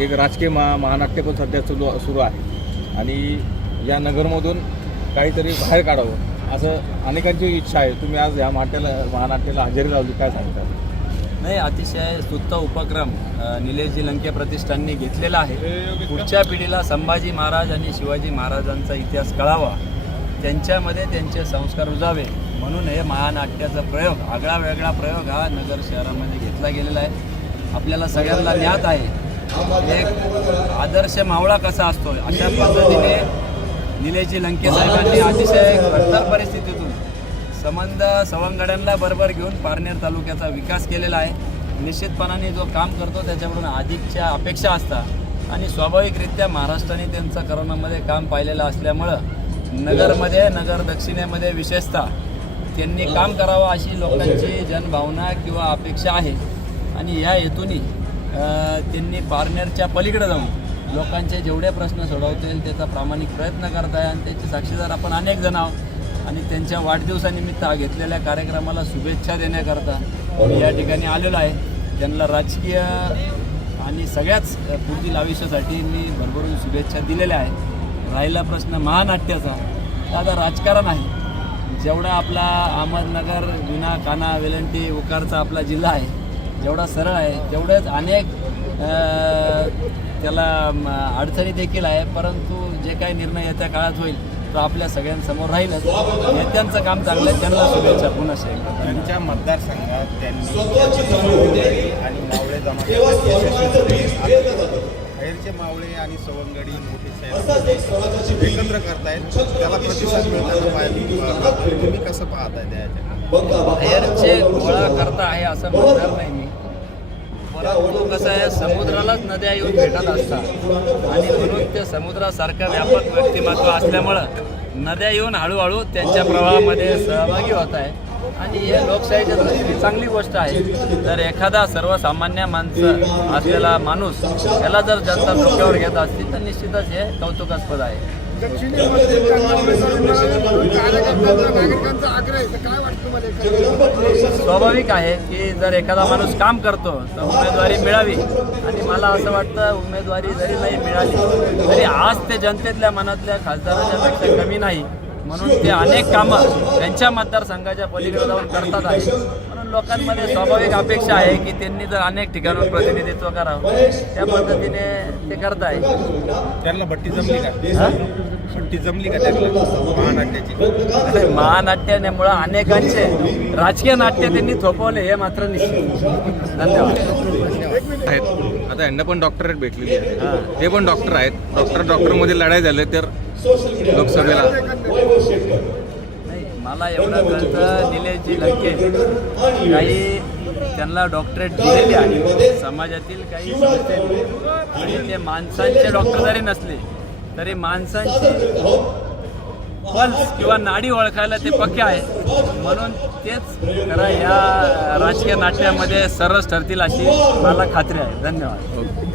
एक राजकीय महा महानाट्य पण सध्या सुरू सुरू आहे. आणि या नगरमधून काहीतरी बाहेर काढावं असं अनेकांची इच्छा आहे. तुम्ही आज या नाट्याला महानाट्याला हजेरी लावली काय सांगता? नाही अतिशय स्तुत्त उपक्रम निलेशजी लंके प्रतिष्ठानने घेतलेला आहे. पुढच्या पिढीला संभाजी महाराज आणि शिवाजी महाराजांचा इतिहास कळावा. त्यांच्यामध्ये त्यांचे संस्कार रुजावे. म्हणून हे महानाट्याचा प्रयोग आगळा वेगळा प्रयोग हा नगर शहरामध्ये घेतला गेलेला आहे. आपल्याला सगळ्यांना ज्ञात आहे. एक आदर्श मावळा कसा असतो अशा पद्धतीने निलेशजी लंके साहेबांनी अतिशय घडतर परिस्थितीतून संबंध सवंगड्यांना बरोबर घेऊन पारनेर तालुक्याचा विकास केलेला आहे. निश्चितपणाने जो काम करतो त्याच्याकडून अधिकच्या अपेक्षा असतात. आणि स्वाभाविकरित्या महाराष्ट्राने त्यांचं करोनामध्ये काम पाहिलेलं असल्यामुळं नगरमध्ये नगर दक्षिणेमध्ये विशेषतः त्यांनी काम करावं अशी लोकांची जनभावना किंवा अपेक्षा आहे. आणि या हेतूने त्यांनी पार्नरच्या पलीकडे जाऊन लोकांचे जेवढे प्रश्न सोडवतील त्याचा प्रामाणिक प्रयत्न करत आहे आणि त्याचे साक्षीदार आपण अनेक जण आहोत. आणि त्यांच्या वाढदिवसानिमित्त हा घेतलेल्या कार्यक्रमाला शुभेच्छा देण्याकरता मी या ठिकाणी आलेलो आहे. त्यांना राजकीय आणि सगळ्याच पुढील आयुष्यासाठी मी भरभरून शुभेच्छा दिलेल्या आहेत. राहिला प्रश्न महानाट्याचा. आता राजकारण आहे. जेवढा आपला अहमदनगर जुना काना वेलंटी उकारचा आपला जिल्हा आहे जेवढा सरळ आहे तेवढेच अनेक त्याला अडचणी देखील आहे परंतु जे काही निर्णय येत्या काळात होईल तो आपल्या सगळ्यांसमोर राहीलच. नेत्यांचं काम चांगलं आहे त्यांना शुभेच्छा पुन्हा असेल त्यांच्या मतदारसंघात त्यांनी आणि मावळे जमा मावळे आणि सवंगडी मोठे साहेब. एकत्र करतायत त्याला प्रतिसाद मिळताना पाहिजे तुम्ही कसं पाहताय त्याच्या गोळा करता आहे असं म्हणणार नाही मी. परंतु कसं आहे समुद्रालाच नद्या येऊन भेटत असतात. आणि म्हणून ते समुद्रासारखं व्यापक व्यक्तिमत्व असल्यामुळं नद्या येऊन हळूहळू त्यांच्या प्रवाहामध्ये सहभागी होत आहे आणि हे लोकशाहीच्या दृष्टीने चांगली गोष्ट आहे. तर एखादा सर्वसामान्य माणसं असलेला माणूस याला जर जनता डोक्यावर घेत असतील तर निश्चितच हे कौतुकास्पद आहे. स्वाभाविक आहे की जर एखादा माणूस काम करतो तर उमेदवारी मिळावी. आणि मला असं वाटतं उमेदवारी जरी नाही मिळाली तरी आज ते जनतेतल्या मनातल्या खासदाराच्या पेक्षा कमी नाही. म्हणून ते अनेक कामं त्यांच्या मतदारसंघाच्या पलीकडे जाऊन करतात आहे लोकांमध्ये स्वाभाविक अपेक्षा आहे की त्यांनी जर अनेक ठिकाणावर प्रतिनिधित्व करावं त्या पद्धतीने ते करत आहे त्यांना भट्टी जमली का? हा? भट्टी जमली का त्यांना? महानाट्याची. महानाट्यामुळं अनेकांचे राजकीय नाट्य त्यांनी थोपवले हे मात्र निश्चित. धन्यवाद. आहेत. आता यांना पण डॉक्टरेट भेटलेली आहे. ते पण डॉक्टर आहेत. डॉक्टर डॉक्टरमध्ये लढाई झाली तर लोकसभेला मला एवढं कळतं निलेशजी लंके. काही त्यांना डॉक्टरेट दिलेली आहे. समाजातील काही आणि ते माणसांचे डॉक्टर जरी नसले तरी माणसांची पल्स किंवा नाडी ओळखायला ते पक्के आहे म्हणून तेच खरं या राजकीय नाट्यामध्ये सरस ठरतील अशी मला खात्री आहे. धन्यवाद.